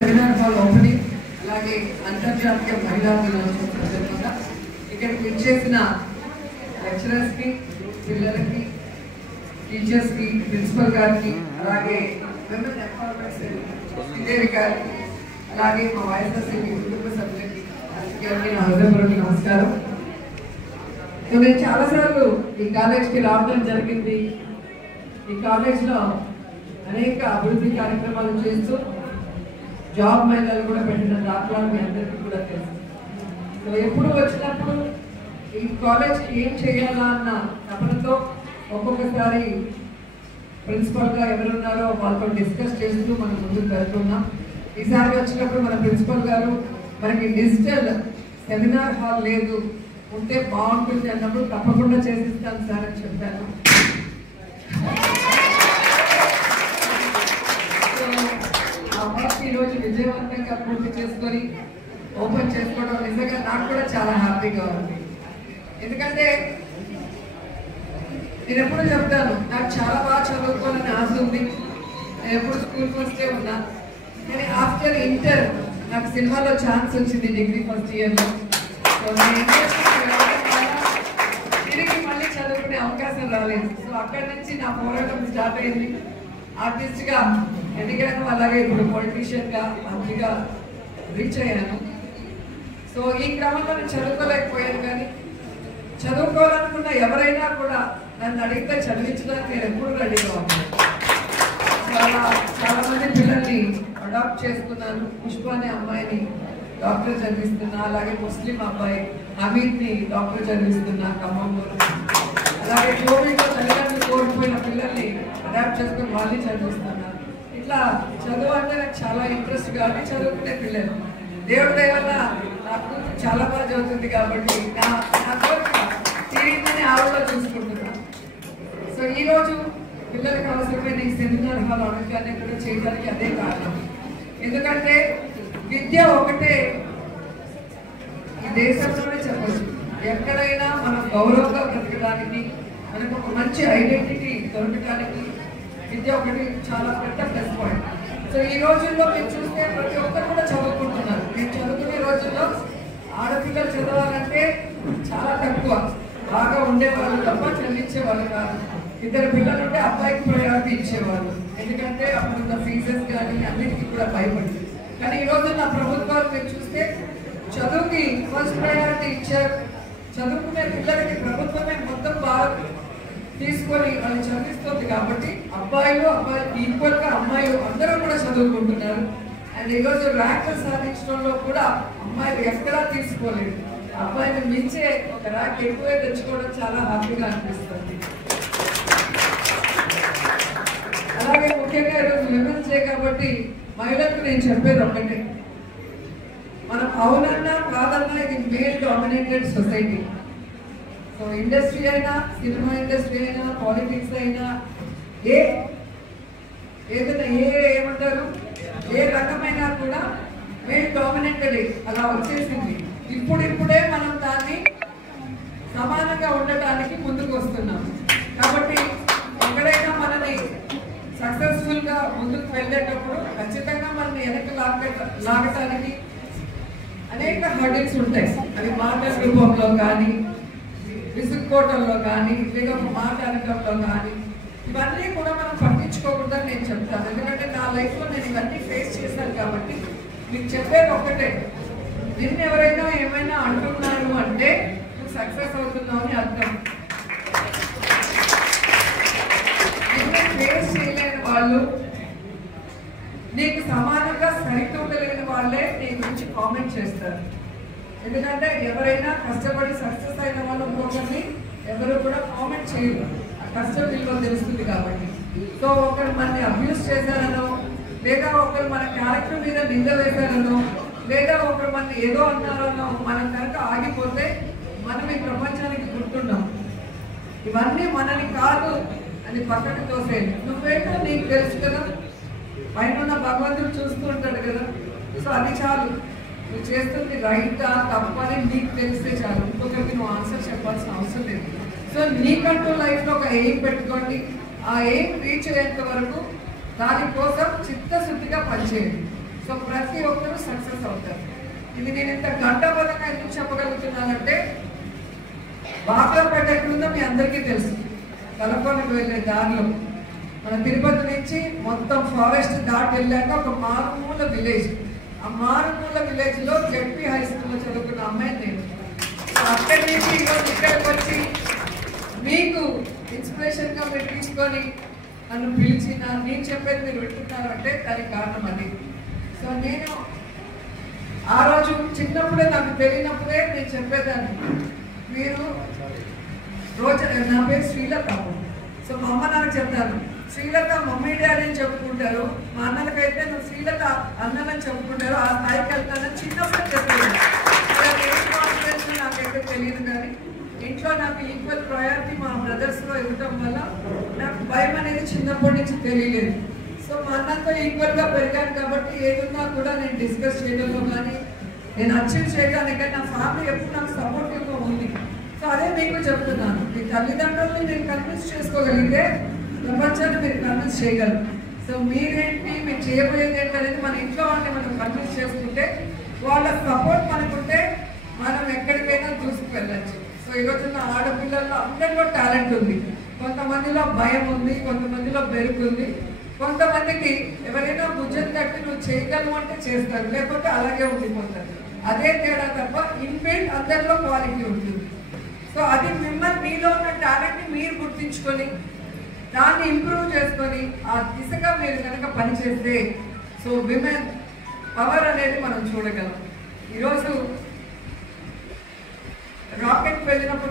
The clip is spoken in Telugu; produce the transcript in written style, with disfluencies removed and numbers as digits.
సెమినార్ హాల్ ఓపెనింగ్ అలాగే అంతర్జాతీయ మహిళా దినోత్సవం సందర్భంగా ఇక్కడికి విచ్చేసిన లెక్చరర్స్కి, పిల్లలకి, టీచర్స్కి, ప్రిన్సిపల్ గారికి, అలాగే విమెన్ ఎంపవర్మెంట్ శ్రీదేవి గారికి, అలాగే మా వైఎస్ఆర్సీపీ కుటుంబ సభ్యులకి అందరికీ నా హృదయపూర్వక నమస్కారం. నేను చాలాసార్లు ఈ కాలేజ్కి రావడం జరిగింది. ఈ కాలేజ్లో అనేక అభివృద్ధి కార్యక్రమాలు చేస్తూ జాబ్ మేళాలు కూడా పెట్టిన దాఖలాలు మీ అందరికీ కూడా తెలుసు. సో ఎప్పుడు వచ్చినప్పుడు ఈ కాలేజ్కి ఏం చేయాలా అన్న తపనతో ఒక్కొక్కసారి ప్రిన్సిపల్గా ఎవరున్నారో వాళ్ళతో డిస్కస్ చేస్తూ మనం ముందుకు వెళ్తున్నాం. ఈసారి వచ్చినప్పుడు మన ప్రిన్సిపల్ గారు మనకి డిజిటల్ సెమినార్ హాల్ లేదు, ఉంటే బాగుంటుంది అన్నప్పుడు తప్పకుండా చేసిస్తాను సార్ అని చెప్పాను. ఆ వర్క్ ఈరోజు విజయవంతంగా పూర్తి చేసుకొని ఓపెన్ చేసుకోవడం నిజంగా నాకు కూడా చాలా హ్యాపీగా ఉంది. ఎందుకంటే నేను ఎప్పుడు చెప్తాను, నాకు చాలా బాగా చదువుకోవాలని ఆశ ఉంది. నేను ఎప్పుడు స్కూల్ ఫస్టే ఉన్నా. కానీ ఆఫ్టర్ ఇంటర్ నాకు సినిమాలో ఛాన్స్ వచ్చింది డిగ్రీ ఫస్ట్ ఇయర్లో. సో నేను తిరిగి మళ్ళీ చదువుకునే అవకాశం రాలేదు. సో అక్కడి నుంచి నా పోరాటం స్టార్ట్ అయింది. ఆర్టిస్ట్గా ఎదిగాను, అలాగే ఇప్పుడు పొలిటీషియన్గా మంత్రిగా రీచ్ అయ్యాను. సో ఈ క్రమంలో నేను చదువుకోలేకపోయాను. కానీ చదువుకోవాలనుకున్న ఎవరైనా కూడా నన్ను అడిగితే చదివించడానికి నేను ఎప్పుడు రెడీగా ఉన్నాను. చాలా మంది పిల్లల్ని అడాప్ట్ చేసుకున్నాను. పుష్ప అనే అమ్మాయిని డాక్టర్ చదివిస్తున్నా, అలాగే ముస్లిం అబ్బాయి హమీద్ని డాక్టర్ చదివిస్తున్నా ఖమ్మంలో. అలాగే కోవిడ్లో తల్లిదండ్రులు కోల్పోయిన పిల్లల్ని అడాప్ట్ చేసుకుని వాళ్ళని చదివిస్తున్నా. ఇట్లా చదువు అంటే నాకు చాలా ఇంట్రెస్ట్ కాబట్టి చదువుకునే పిల్లలు దేవుడి దయ వల్ల నాకు చాలా బాగా చదువుతుంది కాబట్టి నా కోరిక తీరిందని ఆవిడలో చూసుకుంటున్నాను. సో ఈరోజు పిల్లలకు అవసరమైన ఈ సెమినార్ హాల్ అనగానే కూడా చేయడానికి అదే కారణం. ఎందుకంటే విద్య ఒకటే ఈ దేశంలోనే చెప్పచ్చు, ఎక్కడైనా మనం గౌరవంగా బ్రతకడానికి, మనకు ఒక మంచి ఐడెంటిటీ దొరకడానికి విద్య ఒకటి చాలా పెద్ద ప్లస్ పాయింట్. సో ఈ రోజుల్లో మీరు చూస్తే ప్రతి ఒక్కరు కూడా చదువుకుంటున్నారు. మేము చదువుకునే రోజుల్లో ఆడపిల్లలు చదవాలంటే చాలా తక్కువ, బాగా ఉండేవాళ్ళు తప్ప చదివించేవాళ్ళు కాదు. 2 పిల్లలు ఉంటే అబ్బాయికి ప్రయారిటీ ఇచ్చేవాళ్ళు, ఎందుకంటే అప్పుడున్న ఫీజెస్ కానీ అన్నిటికీ కూడా భయపడి. కానీ ఈరోజు నా ప్రభుత్వాలు మీరు చూస్తే చదువుకి ఫస్ట్ ప్రయారిటీ ఇచ్చారు. చదువుకునే పిల్లలకి ప్రభుత్వమే మొత్తం బాగా తీసుకొని వాళ్ళు చదివిస్తుంది కాబట్టి అబ్బాయిలు ఈక్వల్గా అమ్మాయిలు అందరూ కూడా చదువుకుంటున్నారు. అండ్ ఈరోజు ర్యాంకులు సాధించడంలో కూడా అమ్మాయిలు ఎక్కడా తీసుకోలేదు. అబ్బాయిని మించే ఒక ర్యాంక్ ఎక్కువే తెచ్చుకోవడం చాలా హ్యాపీగా అనిపిస్తుంది. అలాగే ముఖ్యంగా ఈరోజు విమెన్స్ డే కాబట్టి మహిళలకు నేను చెప్పేది ఒకటే, మనం అవునన్నా కాదన్నా ఇది male dominated society. So industry అయినా, సినిమా ఇండస్ట్రీ అయినా, పాలిటిక్స్ అయినా, ఏదైనా ఏమంటారు ఏ రకమైనా కూడా మేల్ డామినేటెడ్ అలా వచ్చేసింది. ఇప్పుడిప్పుడే మనం దాన్ని సమానంగా ఉండటానికి ముందుకు వస్తున్నాం. కాబట్టి ఎక్కడైనా మనని సక్సెస్ఫుల్గా ముందుకు వెళ్ళేటప్పుడు ఖచ్చితంగా మనల్ని వెనక్కి లాగటానికి అనేక హర్డిల్స్ ఉంటాయి. అవి మాటల రూపంలో కానీ, విసుక్కోవటంలో కానీ, లేదా ఒక మాట అనటంలో కానీ, ఇవన్నీ కూడా మనం పట్టించుకోకుండా నేను చెప్తాను. ఎందుకంటే నా లైఫ్లో నేను ఇవన్నీ ఫేస్ చేశాను కాబట్టి మీకు చెప్పేది ఒక్కటే, నిన్ను ఎవరైనా ఏమైనా అంటున్నారు అంటే నువ్వు సక్సెస్ అవుతున్నావు అని అర్థం. నిన్ను ఫేస్ చేయలేని వాళ్ళు, నీకు సమానంగా సరితూగలేని వాళ్ళే నీ గురించి కామెంట్ చేస్తారు. ఎందుకంటే ఎవరైనా కష్టపడి సక్సెస్ అయిన వాళ్ళు ఇంకొకరిని ఎవరు కూడా కామెంట్ చేయరు, ఆ కష్టం విలువ తెలుస్తుంది కాబట్టి. సో ఒకరు మనని అబ్యూస్ చేశారనో, లేదా ఒకరు మన క్యారెక్టర్ మీద నింద వేశారనో, లేదా ఒకరు మనని ఏదో అన్నారనో మనం కనుక ఆగిపోతే మనం ఈ ప్రపంచానికి గుర్తున్నాం. ఇవన్నీ మనని కాదు అని పక్కకు తోసేది. నువ్వేంటో నీకు తెలుసు కదా, పైన ఉన్న భగవంతుడు చూస్తూ ఉంటాడు కదా. సో అది చాలు, నువ్వు చేస్తుంది రైటా తప్పని నీకు తెలిస్తే చాలు. ఇంకొకరికి నువ్వు ఆన్సర్ చెప్పాల్సిన అవసరం లేదు. సో నీకంటూ లైఫ్లో ఒక ఎయిమ్ పెట్టుకోండి. ఆ ఎయిమ్ రీచ్ అయ్యేంత వరకు దానికోసం చిత్తశుద్ధిగా పనిచేయండి. సో ప్రతి ఒక్కరూ సక్సెస్ అవుతారు. ఇది నేను ఇంత గంటబద్ధంగా ఎందుకు చెప్పగలుగుతున్నానంటే, బాక్లపేట ఎక్కడుందో మీ అందరికీ తెలుసు. తలకోనకు వెళ్ళే దారిలో మన తిరుపతి నుంచి మొత్తం ఫారెస్ట్ దాటి వెళ్ళాక ఒక మారుమూల విలేజ్. ఆ మారుమూల విలేజ్లో జెడ్పీ హై స్కూల్లో చదువుకున్న అమ్మాయి నేను. అక్కడి నుంచి ఈరోజు ఇక్కడికి వచ్చి మీకు ఇన్స్పిరేషన్గా మీరు తీసుకొని నన్ను పిలిచి నేను చెప్పేది మీరు వింటున్నారు అంటే దానికి కారణం అది. సో నేను ఆ రోజు చిన్నప్పుడే నాకు తెలియనప్పుడే నేను చెప్పేదాన్ని, మీరు రోజు నా పేరు శ్రీలత. సో మా అమ్మ నాన్న చెప్తాను, శ్రీలత మమ్మీ డాడీ అని చెప్పుకుంటారు, మా అన్నలకైతే నువ్వు శ్రీలత అన్నలని చెప్పుకుంటారు, ఆ స్థాయికి వెళ్తానని చిన్నప్పుడే చెప్పాను. నాకైతే తెలియదు, కానీ ఇంట్లో నాకు ఈక్వల్ ప్రయారిటీ మా బ్రదర్స్లో ఇవ్వటం వల్ల నాకు భయం అనేది చిన్నప్పటి నుంచి తెలియలేదు. సో మా అన్నతో ఈక్వల్గా పెరిగాను కాబట్టి ఏదున్నా కూడా నేను డిస్కస్ చేయడంలో కానీ నేను అచీవ్ చేయడానికి కానీ నా ఫ్యామిలీ ఎప్పుడు నాకు సపోర్టివ్గా ఉంది. సో అదే మీకు చెప్తున్నాను, మీ తల్లిదండ్రులని నేను కన్విన్స్ చేసుకోగలిగితే ప్రపంచాన్ని మీరు కన్విన్స్ చేయగలరు. సో మీరేంటి, మీరు చేయబోయేది ఏంటి అనేది మన ఇంట్లో వాళ్ళని మనం కన్విన్స్ చేసుకుంటే, వాళ్ళ సపోర్ట్ మనకుంటే మనం ఎక్కడికైనా దూసుకువెళ్ళచ్చు. సో ఈరోజున్న ఆడపిల్లల్లో అందరిలో టాలెంట్ ఉంది, కొంతమందిలో భయం ఉంది, కొంతమందిలో బెరుకు ఉంది, కొంతమందికి ఎవరైనా భుజం తట్టి నువ్వు చేయగలవు అంటే చేస్తారు, లేకపోతే అలాగే ఉండిపోతారు. అదే తేడా తప్ప ఇన్బిల్ట్ అందరిలో క్వాలిటీ ఉంటుంది. సో అది మిమ్మల్ని, మీలో ఉన్న టాలెంట్ని మీరు గుర్తించుకొని దాన్ని ఇంప్రూవ్ చేసుకొని ఆ దిశగా మీరు కనుక పనిచేస్తే సో విమెన్ పవర్ అనేది మనం చూడగలం. ఈరోజు రాకెట్ వెళ్ళినప్పుడు